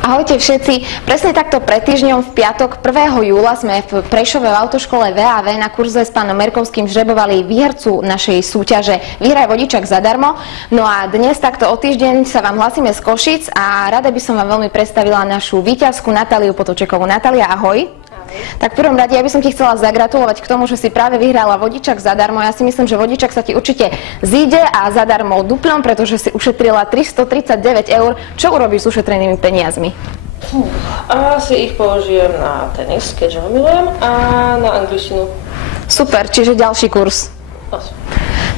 Ahojte všetci, presne takto pred týždňom v piatok 1. júla sme v Prešove v autoškole VAV na kurze s pánom Merkovským žrebovali výhercu našej súťaže Vyhraj vodičak zadarmo. No a dnes takto o týždeň sa vám hlasíme z Košic a rada by som vám veľmi predstavila našu víťazku Natáliu Potočekovú. Natália, ahoj. Tak v prvom rade ja by som ti chcela zagratulovať k tomu, že si práve vyhrala vodičak zadarmo. Ja si myslím, že vodičak sa ti určite zíde a zadarmo duplom, pretože si ušetrila 339 eur. Čo urobíš s ušetrenými peniazmi? Asi ich použijem na tenis, keďže ho milujem, a na angličtinu. Super, čiže ďalší kurz.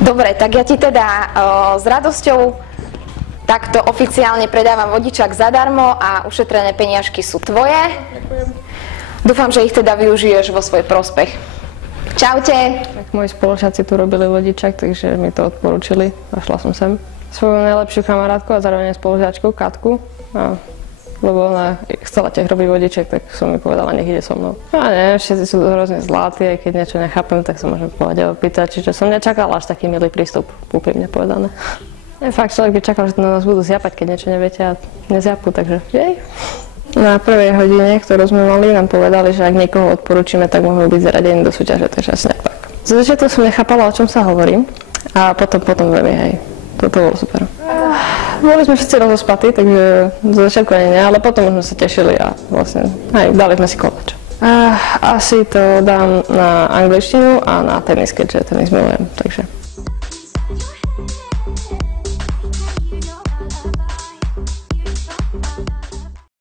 Dobre, tak ja ti teda s radosťou takto oficiálne predávam vodičak zadarmo a ušetrené peniažky sú tvoje. Ďakujem. Dúfam, že ich teda využiješ vo svoj prospech. Čaute! Tak moji spolužiaci tu robili vodičak, takže mi to odporúčili a šla som sem. Svoju najlepšiu kamarátku a zároveň spolužiačku Katku, lebo ona chcela tiež robiť vodičak, tak som mi povedala, nech ide so mnou. A neviem, všetci sú hrozne zlatí, aj keď niečo nechápem, tak sa môžem povedať opýtať, čiže som nečakala až taký milý prístup, úprimne povedané. Fakt, človek by čakal, že na nás budú zjapať, keď niečo neviete a nezjapú, takže jej. Na prvej hodine, ktorú sme mali, nám povedali, že ak niekoho odporúčime, tak mohol byť zaradení do súťaže, takže asi nejak tak. Za začiatku som nechápala, o čom sa hovorí, a potom veľmi, hej, toto bolo super. Boli sme všetci rozospatí, takže za začiatku ani nie, ale potom už sme sa tešili a vlastne, hej, dali sme si koláč. Asi to dám na angličtinu a na tenis, keďže tenis milujem, takže.